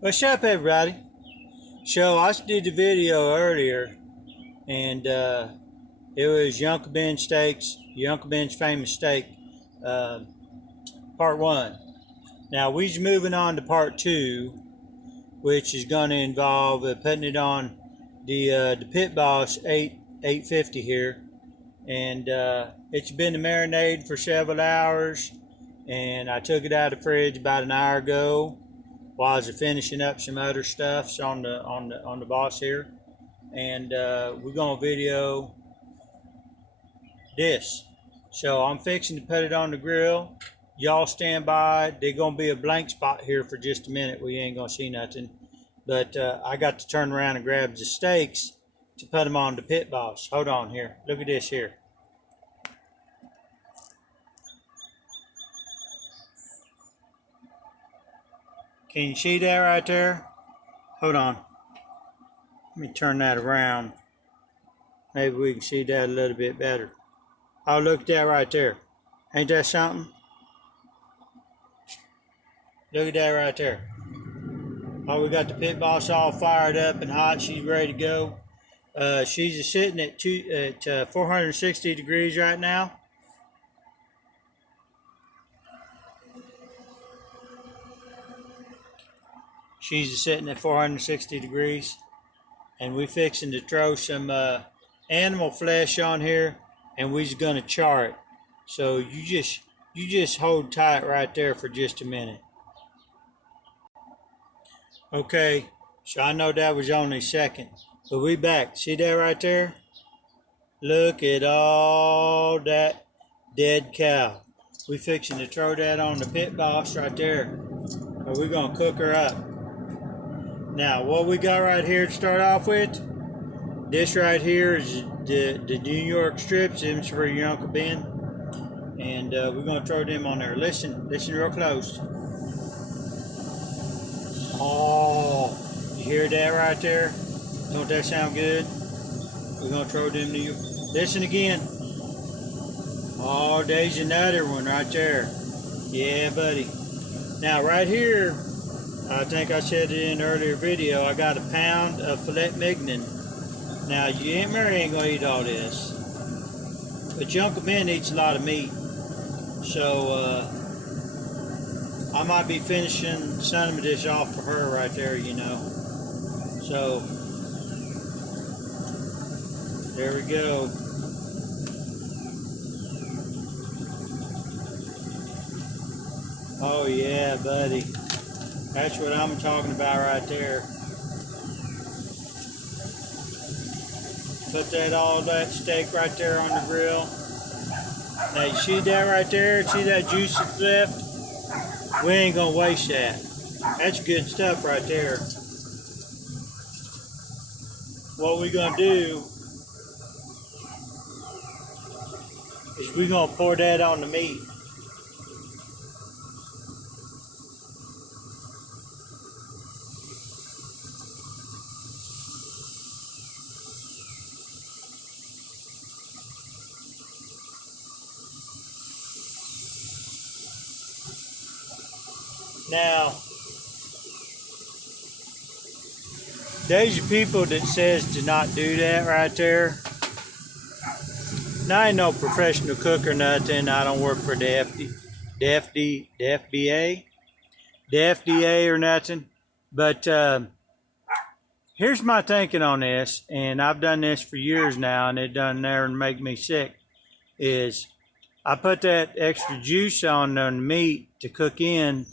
What's up, everybody? So I did the video earlier, and it was Yer Uncle Bens steaks, Yer Uncle Bens famous steak, uh, part one. Now we's moving on to part two, which is going to involve putting it on the Pit Boss 850 here, and it's been marinated for several hours, and I took it out of the fridge about an hour ago while I was finishing up some other stuff on the boss here, and we're gonna video this. So I'm fixing to put it on the grill. Y'all stand by. There's gonna be a blank spot here for just a minute where you ain't gonna see nothing, but I got to turn around and grab the steaks to put them on the Pit Boss. Hold on here. Look at this here. Can you see that right there? Hold on. Let me turn that around. Maybe we can see that a little bit better. Oh, look at that right there. Ain't that something? Look at that right there. Oh, we got the Pit Boss all fired up and hot. She's ready to go. She's sitting at 460 degrees right now. She's sitting at 460 degrees, and we fixing to throw some animal flesh on here, and we's gonna char it. So you just hold tight right there for just a minute. Okay, so I know that was only a second, but we back. See that right there? Look at all that dead cow. We fixing to throw that on the Pit Boss right there, and we're gonna cook her up. Now, what we got right here to start off with, this right here is the New York strips. Them's for your Uncle Ben, and we're gonna throw them on there. Listen real close. Oh, you hear that right there? Don't that sound good? We're gonna throw them to you. Listen again. Oh, there's another one right there. Yeah, buddy. Now, right here, I think I said it in an earlier video, I got a pound of filet mignon. Now, Mary ain't gonna eat all this, but your Uncle Ben eats a lot of meat, so I might be finishing some of this off for her right there, you know. So, there we go. Oh yeah, buddy. That's what I'm talking about right there. Put that steak right there on the grill. Now you see that right there? See that juice that's left? We ain't gonna waste that. That's good stuff right there. What we gonna do is we gonna pour that on the meat. Now, there's people that says to not do that right there. Now, I ain't no professional cook or nothing. I don't work for the FDA or nothing. But here's my thinking on this, and I've done this for years now, and it doesn't never make me sick, is I put that extra juice on the meat to cook in.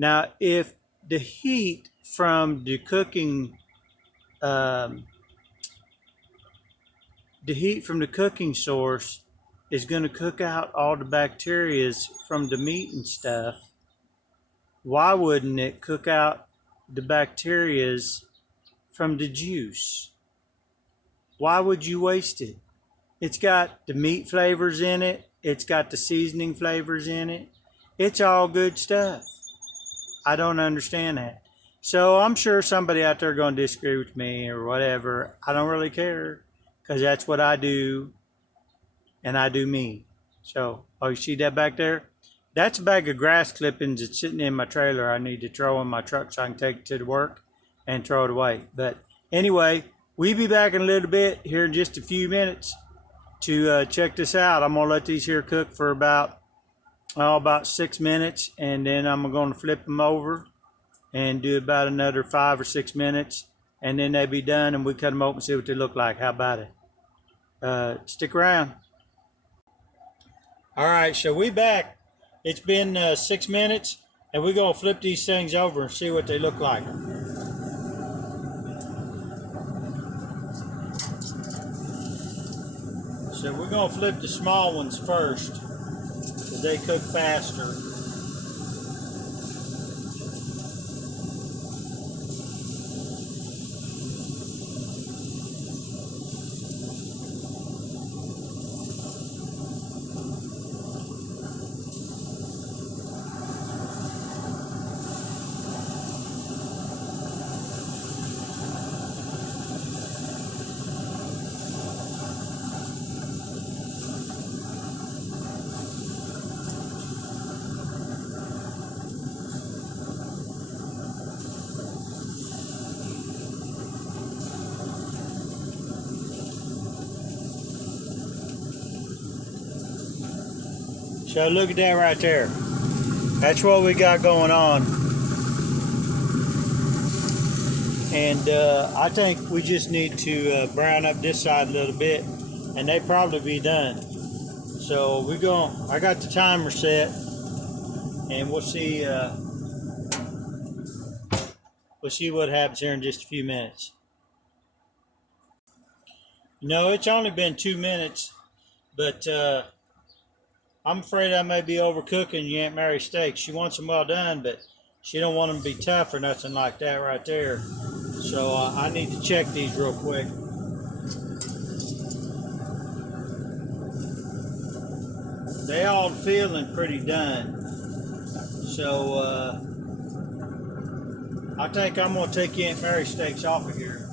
Now, if the heat from the cooking source is going to cook out all the bacteria from the meat and stuff, why wouldn't it cook out the bacteria from the juice? Why would you waste it? It's got the meat flavors in it. It's got the seasoning flavors in it. It's all good stuff. I don't understand that. So I'm sure somebody out there going to disagree with me or whatever. I don't really care, because that's what I do, and I do me. So, oh, you see that back there? That's a bag of grass clippings that's sitting in my trailer. I need to throw in my truck so I can take it to the work and throw it away. But anyway, we'll be back in a little bit here in just a few minutes to check this out. I'm gonna let these here cook for about 6 minutes, and then I'm gonna flip them over and do about another 5 or 6 minutes, and then they'll be done, and we cut them open and see what they look like. How about it? Stick around. All right, so we back. It's been 6 minutes, and we're gonna flip these things over and see what they look like. So we're gonna flip the small ones first, because they cook faster. So look at that right there. That's what we got going on. And I think we just need to brown up this side a little bit, and they probably be done. So I got the timer set, and we'll see what happens here in just a few minutes. No, it's only been 2 minutes, but I'm afraid I may be overcooking your Aunt Mary's steaks. She wants them well done, but she don't want them to be tough or nothing like that right there. So I need to check these real quick. They all feeling pretty done. So I think I'm gonna take your Aunt Mary's steaks off of here.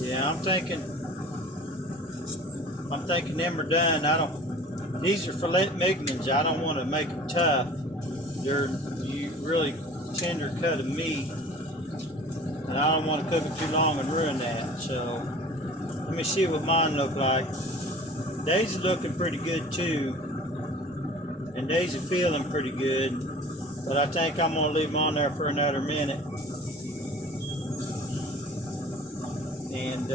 Yeah, I'm thinking them are done. These are filet mignons. I don't want to make them tough. They're really tender cut of meat, and I don't want to cook it too long and ruin that. So let me see what mine look like. These are looking pretty good too, and these are feeling pretty good, but I think I'm gonna leave them on there for another minute. And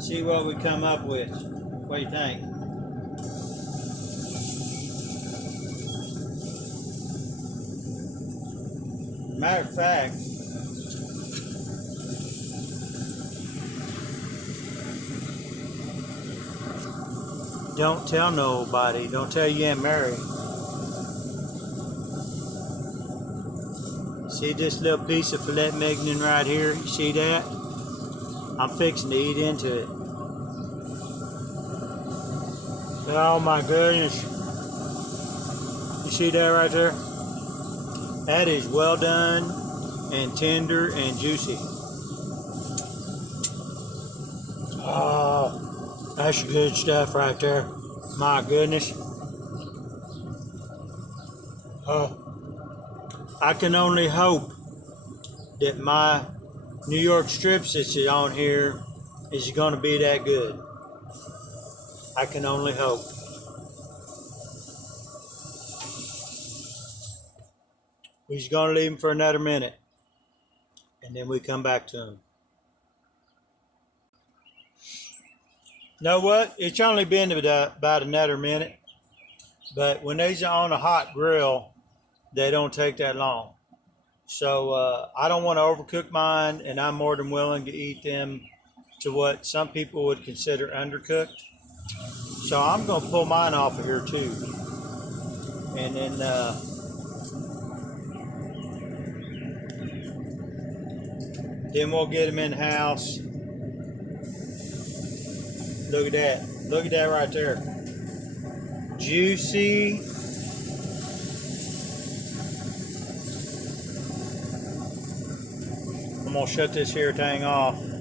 see what we come up with. What do you think? Matter of fact, don't tell nobody. Don't tell your Aunt Mary. See this little piece of filet mignon right here? You see that? I'm fixing to eat into it. Oh my goodness. You see that right there? That is well done and tender and juicy. Oh, that's good stuff right there. My goodness. Oh, I can only hope that my New York strips that's on here is going to be that good. I can only hope. We're just going to leave them for another minute, and then we come back to them. Know what? It's only been about another minute, but when these are on a hot grill, they don't take that long. So I don't want to overcook mine, and I'm more than willing to eat them to what some people would consider undercooked. So I'm going to pull mine off of here too. And then we'll get them in the house. Look at that. Look at that right there. Juicy. I'm gonna shut this here thing off.